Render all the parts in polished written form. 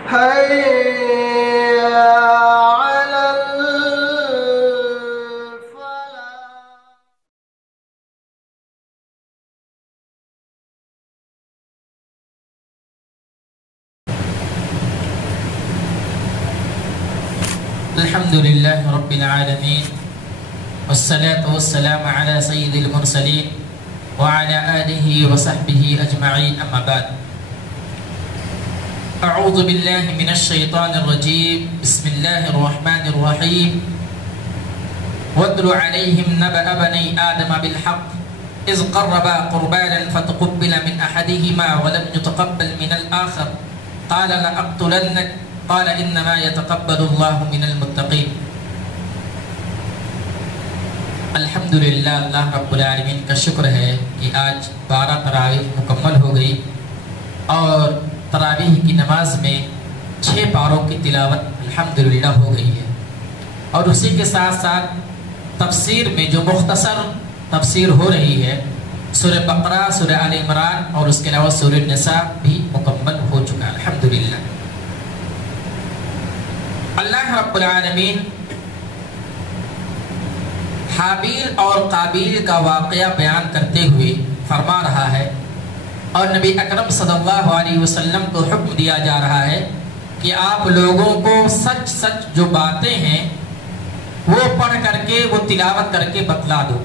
حي على الفلاح. الحمد لله رب العالمين والصلاة والسلام على سيد المرسلين وعلى آله وصحبه أجمعين أما بعد أعوذ بالله من الشيطان الرجيم بسم الله الرحمن الرحيم واتل عليهم نبأ بني آدم بالحق إذ قربا قربانا فتقبل من أحدهما ولم يتقبل من الآخر قال لأقتلنك قال انما يتقبل الله من المتقين. الحمدللہ اللہ رب العالمین کا شکر ہے کہ آج 12 تراویح مکمل ہو گئی اور تراویح کی نماز میں 6 پاروں کی تلاوت الحمدللہ ہو گئی ہے، اور اسی کے ساتھ ساتھ تفسیر میں جو مختصر تفسیر ہو رہی ہے سورہ بقرہ، سورہ آل عمران اور اس کے علاوہ سورہ نساء بھی مکمل ہو چکا ہے الحمدللہ۔ اللہ رب العالمین حابیل اور قابیل کا واقعہ بیان کرتے ہوئے فرما رہا ہے، اور نبی اکرم صلی اللہ علیہ وسلم کو حکم دیا جا رہا ہے کہ آپ لوگوں کو سچ سچ جو باتیں ہیں وہ پڑھ کر کے، وہ تلاوت کر کے بتلا دو۔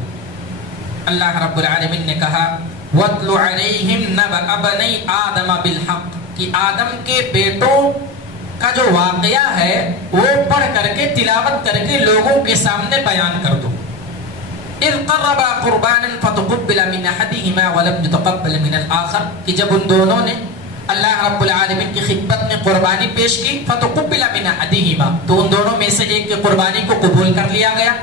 اللہ رب العالمین نے کہا وَاتْلُ عَلَيْهِمْ نَبَأَ بَنِي آدَمَ بِالْحَقِّ، کہ آدم کے بیٹوں کا جو واقعہ ہے وہ پڑھ کر کے، تلاوت کر کے لوگوں کے سامنے بیان کر دو۔ اِذْ قَرَّبَا قُرْبَانًا فَتُقُبِّلَ مِنْ أَحَدِهِمَا وَلَمْ يُتَقَبَّلْ مِنَ الْآخَرِ، کہ جب ان دونوں نے اللہ رب العالمین کی خدمت میں قربانی پیش کی، فَتُقُبِّلَ مِنْ أَحَدِهِمَا، تو ان دونوں میں سے ایک کی قربانی کو قبول کر لیا گیا،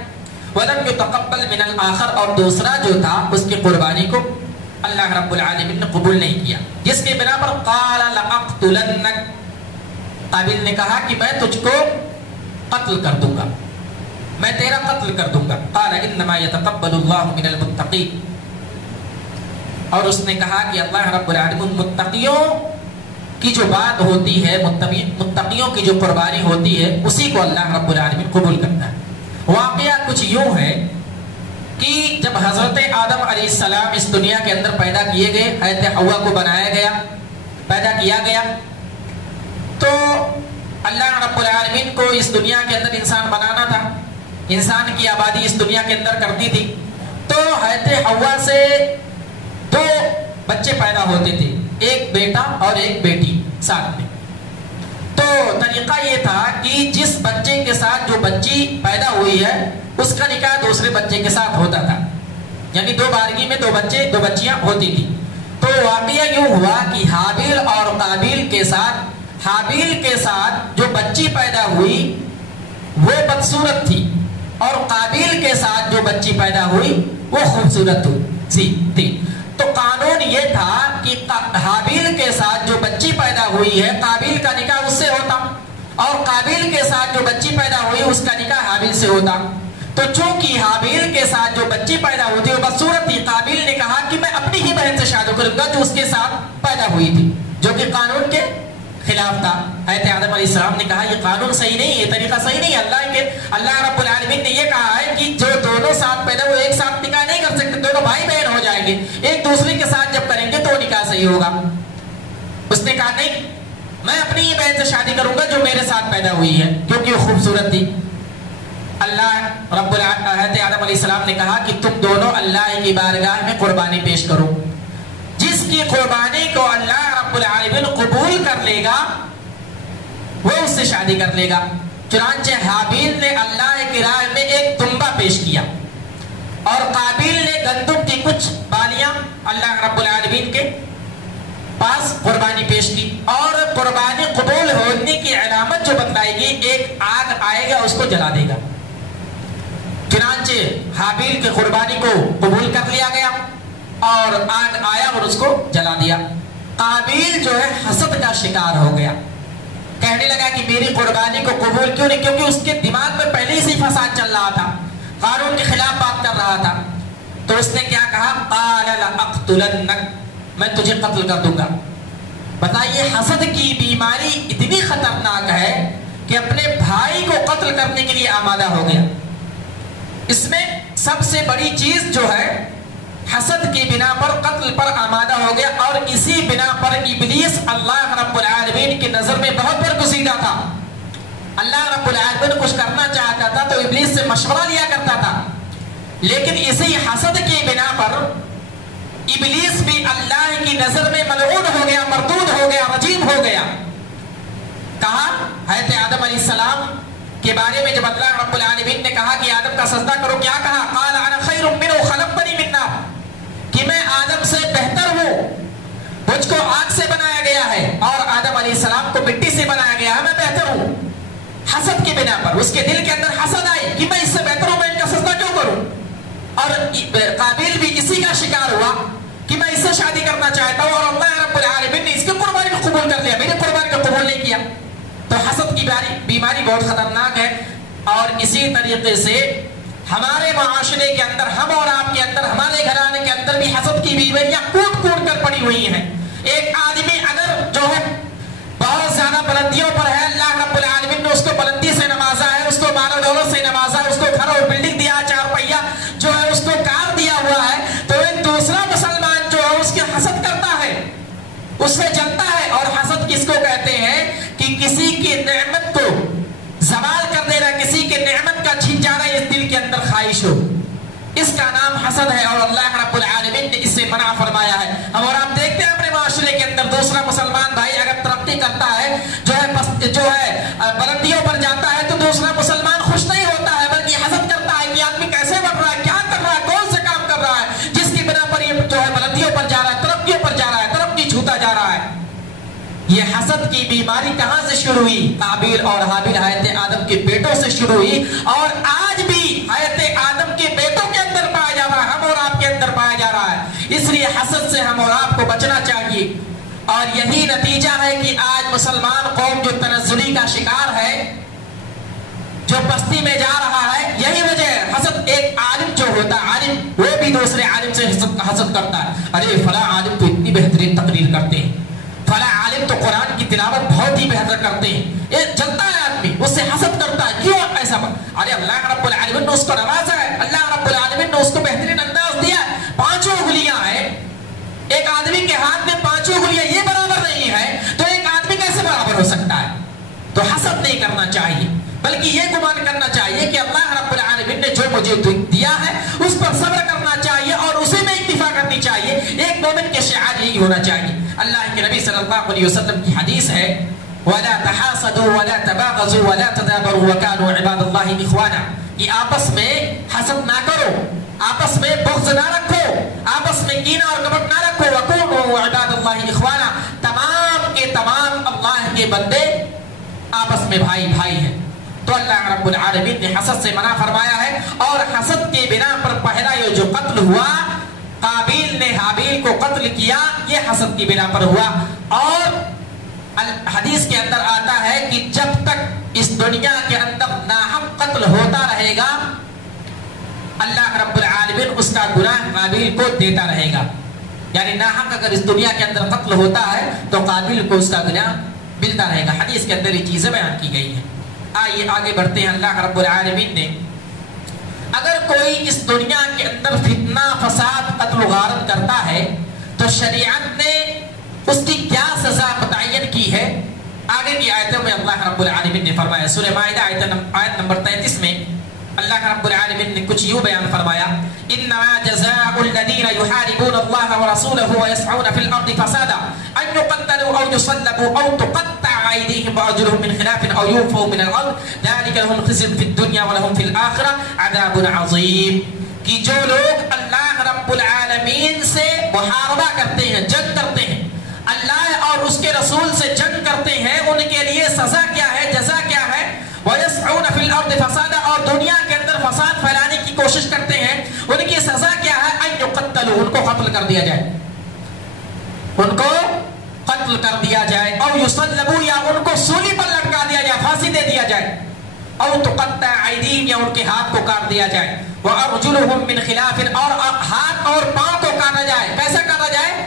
وَلَمْ يُتَقَبَّلْ مِنَ الْآخَرِ، اور دوسرا جو تھا اس کی قربانی کو اللہ رب العالمین نے قبول نہیں کیا، جس کے بنا پر قَالَ لَأَقْتُلَنَّكَ، قابیل نے کہا کہ میں تجھ کو قتل کر دوں گا، میں تیرا قتل کر دوں گا۔ قال انما يتقبل الله من المتقين، اور اس نے کہا کہ اللہ رب العالمین متقیوں کی جو بات ہوتی ہے، متقیوں کی جو قربانی ہوتی ہے اسی کو اللہ رب العالمین قبول کرتا ہے۔ واقعہ کچھ یوں ہے کہ جب حضرت آدم علیہ السلام اس دنیا کے اندر پیدا کیے گئے، حضرت حوا کو بنایا گیا، پیدا کیا گیا، تو اللہ رب العالمین کو اس دنیا کے اندر انسان بنانا تھا، انسان کی آبادی اس دنیا کے اندر کرتی تھی، تو حضرت حوا سے 2 بچے پیدا ہوتے تھے، ایک بیٹا اور ایک بیٹی ساتھ میں۔ تو طریقہ یہ تھا کہ جس بچے کے ساتھ جو بچی پیدا ہوئی ہے اس کا نکاح دوسرے بچے کے ساتھ ہوتا تھا، یعنی 2 بارگی میں 2 بچے 2 بچیاں ہوتی تھی۔ تو واقعہ یوں ہوا کہ حابیل اور قابیل کے ساتھ، حابیل کے ساتھ جو بچی پیدا ہوئی وہ بدصورت تھی، اور قابیل کے ساتھ جو بچی پیدا ہوئی وہ خوبصورت تھی۔ تو قانون یہ تھا کہ حابیل کے ساتھ جو بچی پیدا ہوئی ہے قابیل کا نکاح اس سے ہوتا، اور قابیل کے ساتھ جو بچی پیدا ہوئی اس کا نکاح حابیل سے ہوتا۔ تو چونکہ حابیل کے ساتھ جو بچی پیدا ہوئی تھی وہ بدصورت تھی، قابیل نے کہا کہ میں اپنی ہی بہن سے شادی کروں گا جو اس کے ساتھ پیدا ہوئی تھی، جو کہ قانون کے خلاف تھا۔ حضرت آدم علیہ السلام نے کہا یہ قانون صحیح نہیں ہے، یہ طریقہ صحیح نہیں ہے، اللہ رب العالمین نے یہ کہا ہے کہ جو دونوں ساتھ پیدا ہوئے ایک ساتھ نکاح نہیں کر سکتے، دونوں بھائی بہن ہو جائیں گے، ایک دوسرے کے ساتھ جب کریں گے تو نکاح صحیح ہوگا۔ اس نے کہا نہیں، میں اپنی ہی بہن سے شادی کروں گا جو میرے ساتھ پیدا ہوئی ہے، کیونکہ وہ خوبصورت تھی۔ اللہ رب العالمین حضرت آدم علیہ السلام نے کہا کہ تم دونوں اللہ کی بارگاہ میں قربانی پیش کرو، جس کی قربانی کو اللہ رب العالمین قبول کر لے گا وہ اس سے شادی کر لے گا۔ چنانچہ حابیل نے اللہ کی راہ میں ایک دمبا پیش کیا، اور قابیل نے گندم کی کچھ بالیاں اللہ رب العالمین کے پاس قربانی پیش کی، اور قربانی قبول ہونے کی علامت جو بتلائے گی، ایک آگ آئے گا اس کو جلا دے گا۔ چنانچہ حابیل کی قربانی کو قبول کر لیا گیا، اور آگ آیا اور اس کو جلا دیا۔ قابیل جو ہے حسد کا شکار ہو گیا، کہنے لگا کہ میری قربانی کو قبول کیوں نہیں، کیونکہ اس کے دماغ میں پہلے سے فساد چل رہا تھا، قانون کے خلاف بات کر رہا تھا۔ تو اس نے کیا کہا، قال لأقتلنک، میں تجھے قتل کر دوں گا۔ بتائیے حسد کی بیماری اتنی خطرناک ہے کہ اپنے بھائی کو قتل کرنے کے لیے آمادہ ہو گیا. اس میں سب سے بڑی چیز جو ہے حسد کی بنا پر قتل پر آمادہ ہو گیا، اور اسی بنا پر ابلیس اللہ رب العالمین کی نظر میں بہت برگزیدہ تھا. اللہ رب العالمین کچھ کرنا چاہتا تھا تو ابلیس سے مشورہ لیا کرتا تھا، لیکن اسی حسد کی بنا پر ابلیس بھی اللہ کی نظر میں ملعون ہو گیا، مردود ہو گیا، رجیم ہو گیا. کہا حضرت آدم علیہ السلام کے بارے میں جب اللہ رب العالمین نے کہا کہ آدم کا سجدہ کرو، کیا کہا؟ قال انا خیر منہ خلقتنی من نار، کہ میں آدم سے بہتر ہوں، مجھ کو آگ سے بنایا گیا ہے اور آدم علیہ السلام کو مٹی سے بنایا گیا ہے، میں بہتر ہوں. حسد کی بنا پر اس کے دل کے اندر حسد آئی کہ میں اس سے بہتر ہوں، میں ان کا سجدہ کیوں کروں. اور قابیل بھی اسی کا شکار ہوا کہ میں اس سے شادی کرنا چاہتا ہوں، اور اللہ رب العالمین نے اس کی قربانی کو قبول کر لیا، میری قربانی کو قبول نہیں کیا. تو حسد کی بیماری بہت خطرناک ہے. اور اسی طریقے سے ہمارے معاشرے کے اندر، ہم اور آپ کے اندر، ہمارے گھرانے کے اندر بھی حسد کی بیماریاں کوٹ کوٹ کر پڑی ہوئی ہیں. ایک آدمی اگر جو ہے بہت زیادہ بلندیوں پر ہے، اللہ رب العالمین نے اس کو بلندی سے نوازا ہے، اس کو مال و دولت سے نوازا ہے، اس کو گھر اور بلڈنگ دیا، چار پہیا جو ہے اس کو کار دیا ہوا ہے، تو ایک دوسرا مسلمان جو ہے اس کی حسد کرتا ہے، اس سے جلتا ہے. اور حسد کس کو کہتے ہیں؟ کہ کسی کی نعمت کو زوال کر دینا، کسی کی نعمت کا چھن جانا، اس دل کے اندر خواہش ہو، اس کا نام حسد ہے. اور اللہ رب العالمین نے اس سے منع فرمایا ہے. ہم اور آپ دیکھتے ہیں اپنے معاشرے کے اندر دوسرا مسلمان بھائی اگر ترقی کرتا ہے، جو ہے بلندیوں پر جاتا ہے، تو دوسرا مسلمان خوش نہیں ہوتا ہے، بلکہ حسد کرتا ہے کہ آدمی کیسے بڑھ رہا ہے، کیا کر رہا ہے، کون سے کام کر رہا ہے جس کی بنا پر یہ جو ہے بلندیوں پر جا رہا ہے، ترقیوں پر جا رہا ہے، ترقی چھوتا جا رہا ہے. یہ حسد کی بیماری کہاں سے شروع ہوئی؟ قابیل اور حابیل حضرت آدم کے بیٹوں سے شروع ہوئی، اور آج بھی حضرت آدم کے بیٹوں کے اندر پایا جا رہا ہے، ہم اور آپ کے اندر پایا جا رہا ہے. اس لیے حسد سے ہم اور آپ کو بچنا چاہیے. اور یہی نتیجہ ہے کہ آج مسلمان قوم جو تنزلی کا شکار ہے، جو پستی میں جا رہا ہے، یہی وجہ ہے. حسد ایک عالم جو ہوتا ہے، عالم وہ بھی دوسرے عالم سے حسد کرتا ہے. ارے فلاں عالم تو اتنی بہترین تقریر کرتے ہیں، فلاں عالم تو قرآن کی تلاوت بہت ہی بہتر کرتے ہیں. یہ جلتا ہے آدمی، اس سے حسد کرتا ہے، کیوں ایسا؟ ارے اللہ رب العالمین نے اس کو نوازا ہے، اللہ رب العالمین نے اس کو بہترین انداز دیا ہے. 5 انگلیاں ہیں ایک آدمی کے ہاتھ میں، 5 انگلیاں یہ برابر نہیں ہے، تو ایک آدمی کیسے برابر ہو سکتا ہے؟ تو حسد نہیں کرنا چاہیے، بلکہ یہ گمان کرنا چاہیے کہ اللہ رب العالمین نے جو مجھے دیا ہے اس پر صبر کرنا چاہیے اور اسی میں اکتفا کرنی چاہیے. ایک مومن کے شعار یہی ہونا چاہیے. اللہ کے نبی صلی اللہ علیہ وسلم کی حدیث ہے وَلَا تَحَاسَدُوا وَلَا تَبَاغَضُوا وَلَا تَدَابَرُوا وَكَانُوا عِبَادَ اللَّهِ إِخْوَانًا، کہ آپس میں حسد نہ کرو، آپس میں بغض نہ رکھو، آپس میں کینہ اور کپٹ نہ رکھو. وَكُونُوا عِبَادَ اللَّهِ إِخْوَانًا، تمام کے تمام اللہ کے بندے آپس میں بھائی بھائی ہیں. تو اللہ رب العالمین نے حسد سے منع فرمایا ہے. اور حسد کے بنا پر پہلا یہ جو قتل ہوا، قابیل نے حابیل کو قتل کیا، یہ حسد کی بنا پر ہوا. اور حدیث کے اندر آتا ہے کہ جب تک اس دنیا کے اندر ناحق قتل ہوتا رہے گا، اللہ رب العالمین اس کا گناہ قابیل کو دیتا رہے گا. یعنی ناحق اگر اس دنیا کے اندر قتل ہوتا ہے تو قابیل کو اس کا گناہ ملتا رہے گا. حدیث کے اندر یہ چیزیں بیان کی گئی ہیں. آئیے آگے بڑھتے ہیں. اللہ رب العالمین نے اگر کوئی اس دنیا کے اندر فتنہ فساد قتل و غارت کرتا ہے تو شریعت نے اس کی کیا سزا متعین کی ہے؟ آگے کی آیتوں میں اللہ رب العالمین نے فرمایا. سورہ مائدہ آیت نمبر 33 میں اللہ رب العالمین نے کچھ یوں بیان فرمایا: انما جزاء الذين يحاربون الله ورسوله ويسعون في الارض فسادا ان يقتلوا او يصلبوا او تقطع ايديهم وارجلهم من خلاف او ينفوا من الارض ذلك لهم خزي في الدنيا ولهم في الاخره عذاب عظيم. کہ جو لوگ اللہ رب العالمین سے محاربہ کرتے ہیں، جنگ کرتے ہیں، اللہ اور اس کے رسول سے جنگ کرتے ہیں، ان کے لیے سزا کیا ہے، جزا کیا ہے؟ وَيَسْعُونَ فِي الْأَرْضِ فَسَادًا، اور دنیا کے اندر فساد پھیلانے کی کوشش کرتے ہیں، ان کی سزا کیا ہے؟ أَن يُقَتَّلُوا، ان کو قتل کر دیا جائے، ان کو قتل کر دیا جائے. اور يُصَلَّبُوا، یا ان کو سولی پر لٹکا دیا جائے، پھانسی دے دیا جائے. او تقطع ایدیہم، یا ان کے ہاتھ کو کاٹ دیا جائے. وَأَرْجُلُهُم مِّن خِلَافٍ، اور ہاتھ اور پاؤں کو کاٹا جائے. کیسا کاٹا جائے؟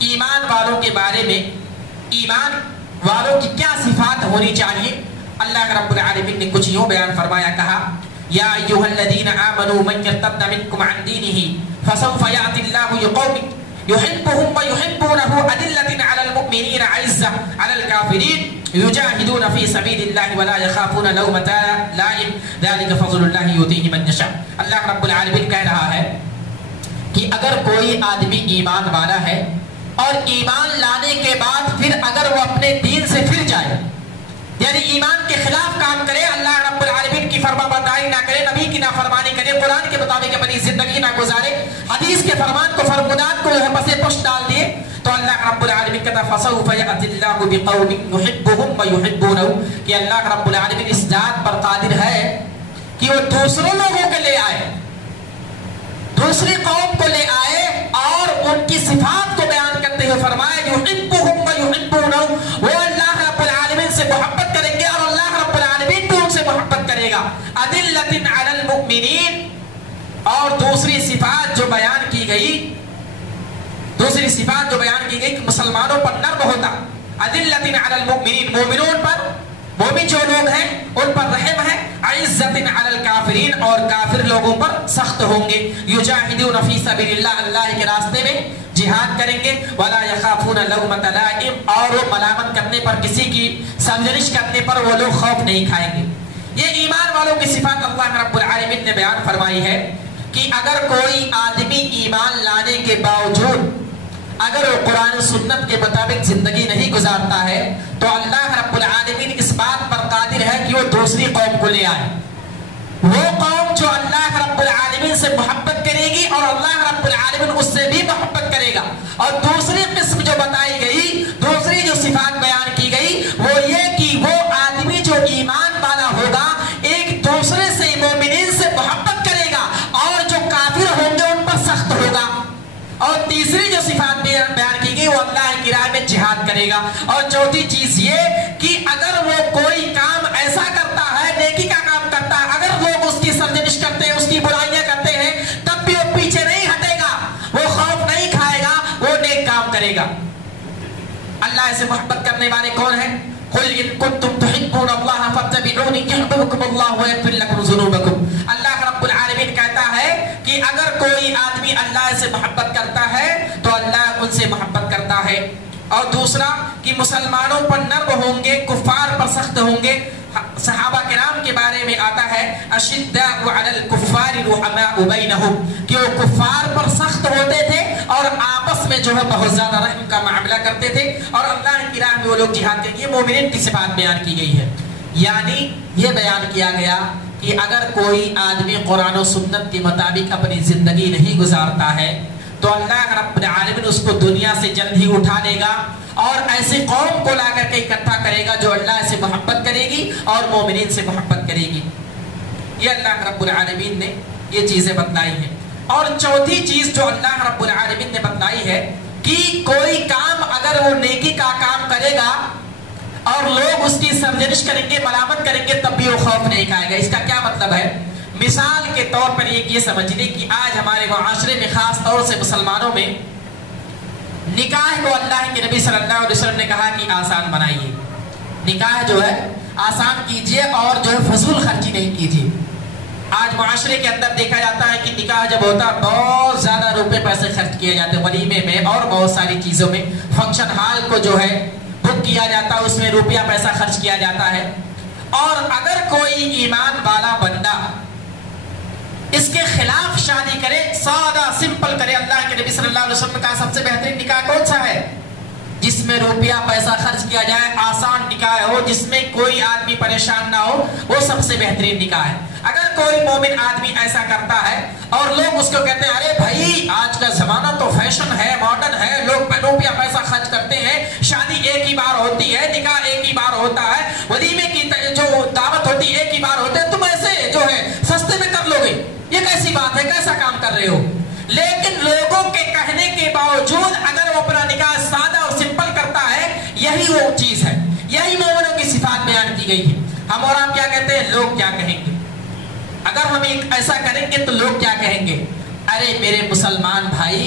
ایمان والوں کے بارے میں ایمان والوں کی کیا صفات ہونی چاہیے، اللہ رب العالمین نے کچھ یوں بیان فرمایا، کہا یا ایھا الذین آمنوا من یرتد منکم عن دینہ فسوف یأتی اللہ بقوم یحبهم ویحبونہ اذلۃ علی المؤمنین عزۃ علی الکافرین یجاہدون فی سبیل اللہ ولا یخافون لومۃ لائم ذلک فضل اللہ یؤتیہ من یشاء۔ اللہ رب العالمین کہہ رہا ہے کہ اگر کوئی آدمی ایمان والا ہے اور ایمان لانے کے بعد پھر اگر وہ اپنے دین سے پھر جائے، یعنی ایمان کے خلاف کام کرے، اللہ رب العالمین کی فرما برداری نہ کرے، نبی کی نافرمانی کرے، قرآن کے مطابق اپنی زندگی نہ گزارے، حدیث کے فرمان کو فرمودات کو پس پشت ڈال دیے، تو اللہ رب العالمین کہتا فسوف یأتی اللہ بقوم یحبهم ویحبونہ، کہ اللہ رب العالمین اس ذات پر قادر ہے کہ وہ دوسروں لوگوں کے لے آئے، دوسری قوم کو لے آئے اور ان کی صفات کو بیان کرتے ہوئے فرمایا یحبهم ویحبونہ، وہ اللہ رب العالمین سے محبت کریں گے اور اللہ رب العالمین بھی ان سے محبت کرے گا، اذلۃ علی المؤمنین۔ اور دوسری صفات جو بیان کی گئی کہ مسلمانوں پر نرم ہوتا، اذلۃ علی المؤمنین، مومنوں پر، مومن جو لوگ ہیں ان پر رحم ہے، عزت علی الکافرین، اور کافر لوگوں پر سخت ہوں گے، یجاہدون فی سبیل اللہ، اللہ کے راستے میں جہاد کریں گے، ولا یخافون لومۃ لائم، اور وہ ملامت کرنے پر، کسی کی سرزنش کرنے پر وہ لوگ خوف نہیں کھائیں گے۔ یہ ایمان والوں کی صفات اللہ رب العالمین نے بیان فرمائی ہے کہ اگر کوئی آدمی ایمان لانے کے باوجود اگر وہ قرآن و سنت کے مطابق زندگی نہیں گزارتا ہے تو اللہ رب العالمین اس بات پر قادر ہے کہ وہ دوسری قوم کو لے آئے، وہ قوم جو اللہ رب العالمین سے محبت کرے گی اور اللہ رب العالمین اس سے بھی محبت کرے گا۔ اور دوسری قسم جو بتائی گئی، دوسری جو صفات بیان کی گئی وہ یہ کہ وہ آدمی جو ایمان والا ہوگا ایک دوسرے سے، مومنین سے محبت کرے گا اور جو کافر ہوں گے ان پر سخت ہوگا۔ اور تیسری جو صفات بیان کی گئی وہ اللہ کی راہ میں جہاد کرے گا۔ اور چوتھی چیز یہ کہ اگر وہ کوئی کام ایسا کرتا ہے، نیکی کا کام کرتا ہے، اگر لوگ اس کی سرزنش کرتے ہیں، اس کی برائیاں کرتے ہیں، تب بھی وہ پیچھے نہیں ہٹے گا، وہ خوف نہیں کھائے گا، وہ نیک کام کرے گا۔ اللہ سے محبت کرنے والے کون ہیں؟ قل ان کنتم تحبون اللہ فاتبعونی یحببکم اللہ ویغفر لکم ذنوبکم۔ اللہ رب العالمین کہتا ہے کہ اگر کوئی آدمی اللہ سے محبت کرتا ہے تو اللہ ان سے محبت کرتا ہے۔ اور دوسرا کہ مسلمانوں پر نرم ہوں گے، کفار پر سخت ہوں گے۔ صحابہ کرام کے بارے میں آتا ہے اشداء علی الکفار رحماء بینہم، کہ وہ کفار پر سخت ہوتے تھے اور آپس میں جو ہے بہت زیادہ رحم کا معاملہ کرتے تھے، اور اللہ کی راہ میں وہ لوگ جہاد کریں۔ یہ مومنین کی صفات بیان کی گئی ہے، یعنی یہ بیان کیا گیا کہ اگر کوئی آدمی قرآن و سنت کے مطابق اپنی زندگی نہیں گزارتا ہے تو اللہ رب العالمین اس کو دنیا سے جلد ہی اٹھا لے گا اور ایسی قوم کو لا کر کے اکٹھا کرے گا جو اللہ سے محبت کرے گی اور مومنین سے محبت کرے گی۔ یہ اللہ رب العالمین نے یہ چیزیں بتلائی ہیں۔ اور چوتھی چیز جو اللہ رب العالمین نے بتلائی ہے کہ کوئی کام اگر وہ نیکی کا کام کرے گا اور لوگ اس کی سرزنش کریں گے، ملامت کریں گے، تب بھی وہ خوف نہیں کھائے گا۔ اس کا کیا مطلب ہے؟ مثال کے طور پر یہ سمجھ لیں کہ آج ہمارے معاشرے میں خاص طور سے مسلمانوں میں نکاح کو اللہ کے نبی صلی اللہ علیہ وسلم نے کہا کہ آسان بنائیے، نکاح جو ہے آسان کیجئے اور جو ہے فضول خرچی نہیں کیجئے۔ آج معاشرے کے اندر دیکھا جاتا ہے کہ نکاح جب ہوتا ہے بہت زیادہ روپے پیسے خرچ کیے جاتے ہیں، ولیمے میں اور بہت ساری چیزوں میں، فنکشن ہال کو جو ہے بک کیا جاتا ہے، اس میں روپیہ پیسہ خرچ کیا جاتا ہے۔ اور اگر کوئی ایمان والا بندہ اس کے خلاف شادی کرے، سادہ سمپل کرے، اللہ کے نبی صلی اللہ علیہ وسلم کا سب سے بہترین نکاح کون سا ہے؟ جس میں روپیہ پیسہ خرچ کیا جائے، آسان نکاح ہو، جس میں کوئی آدمی پریشان نہ ہو، وہ سب سے بہترین نکاح ہے۔ اگر کوئی مومن آدمی ایسا کرتا ہے اور لوگ اس کو کہتے ہیں ارے بھائی آج کا زمانہ تو فیشن ہے، ماڈرن ہے، لوگ روپیہ پیسہ خرچ کرتے ہیں، شادی ایک ہی بار ہوتی ہے، نکاح ایک ہی بار ہوتا ہے، ولیمے کی جو دعوت ہوتی ہے ایک ہی بار ہوتے ہے، تم ایسے جو ہے سستے میں کر لو گے، یہ کیسی بات ہے، کیسا کام کر رہے ہو؟ لیکن لوگوں کے کہنے کے باوجود اگر وہ اپنا نکاح سادہ اور سمپل کرتا ہے، یہی وہ چیز ہے، یہی مومنوں کی صفات بیان کی گئی ہے۔ ہم اور آپ کیا کہتے ہیں؟ لوگ کیا کہیں گے؟ اگر ہم ایسا کریں گے تو لوگ کیا کہیں گے؟ ارے میرے مسلمان بھائی،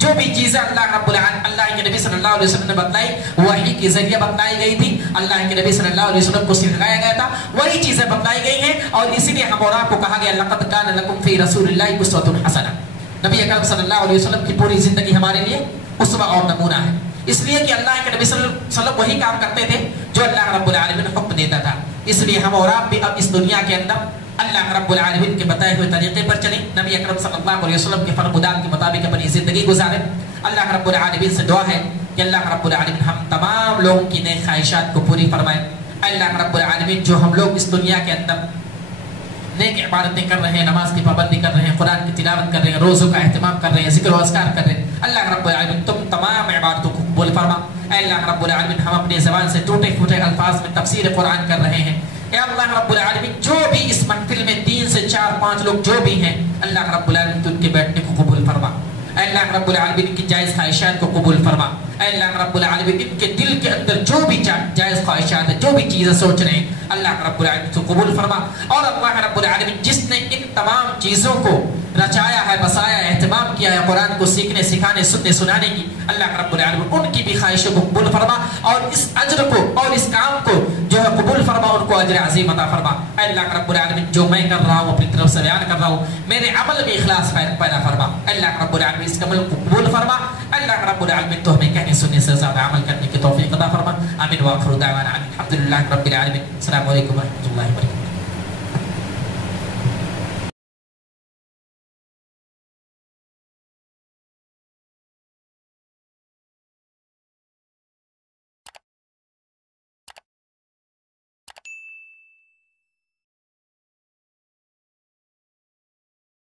جو بھی چیزیں اللہ کے نبی صلی اللہ علیہ وسلم نے بتلائی وحی کے ذریعے بتلائی گئی تھی، اللہ کے نبی صلی اللہ علیہ وسلم کو سکھایا گیا تھا، وہی چیزیں بتلائی گئی ہیں، اور اسی لیے ہم اور آپ کو کہا گیا لقد کان لکم فی رسول اللہ اسوۃ حسنہ، نبی اکرم صلی اللہ علیہ وسلم کی پوری زندگی ہمارے لیے اسوہ اور نمونہ ہے، اس لیے کہ اللہ کے نبی صلی اللہ علیہ وسلم وہی کام کرتے تھے جو اللہ رب العالمین حکم دیتا تھا، اس لیے ہم اور آپ بھی اب اس دنیا کے اندر اللہ رب العالمین کے بتائے ہوئے طریقے پر چلیں، نبی اکرم صلی اللہ علیہ وسلم کے فرمودات کے مطابق اپنی زندگی گزاریں۔ اللہ رب العالمین سے دعا ہے کہ اللہ رب العالمین ہم تمام لوگوں کی نیک خواہشات کو پوری فرمائے۔ اللہ رب العالمین جو ہم لوگ اس دنیا کے اندر نیک عبادتیں کر رہے ہیں، نماز کی پابندی کر رہے ہیں، قرآن کی تلاوت کر رہے ہیں، روزوں کا اہتمام کر رہے ہیں، ذکر و اذکار کر رہے ہیں، اللہ رب العالمین تم تمام عبادتوں کو قبول فرما۔ اے اللہ رب العالمین ہم اپنی زبان سے ٹوٹے پھوٹے الفاظ میں تفسیر قرآن کر رہے ہیں، اے اللہ رب العالمین جو بھی اس محفل میں 3 سے 4 5 لوگ جو بھی ہیں، اللہ رب العالمین تو ان کے بیٹھنے کو قبول فرما، اے اللہ رب العالمین کی جائز خواہشات کو قبول فرما، اے اللہ رب العالمین ان کے دل کے اندر جو بھی جائز خواہشات ہیں، جو بھی چیزیں سوچ رہے ہیں، اللہ رب العالمین تو قبول فرما۔ اور اللہ رب العالمین جس نے ان تمام چیزوں کو رچایا ہے، بسایا ہے، اہتمام کیا ہے قرآن کو سیکھنے سکھانے سننے سنانے کی، اللہ رب العالمین ان کی بھی خواہشوں کو قبول فرما، اور اس اجر کو اور اس کام کو جو ہے قبول فرما، ان کو اجر عظیم عطا فرما۔ اے اللہ رب العالمین جو میں کر رہا ہوں اپنی طرف سے بیان کر رہا ہوں، میرے عمل میں اخلاص پیدا فرما، اللہ رب العالمین اس عمل کو قبول فرما، اللہ رب العالمین تو ہمیں کہنے سننے سے زیادہ عمل کرنے کی توفیق عطا فرما۔ آمین، وآخر دعوانا الحمدللہ رب العالمین۔ السلام علیکم ورحمۃ اللہ وبرکاتہ۔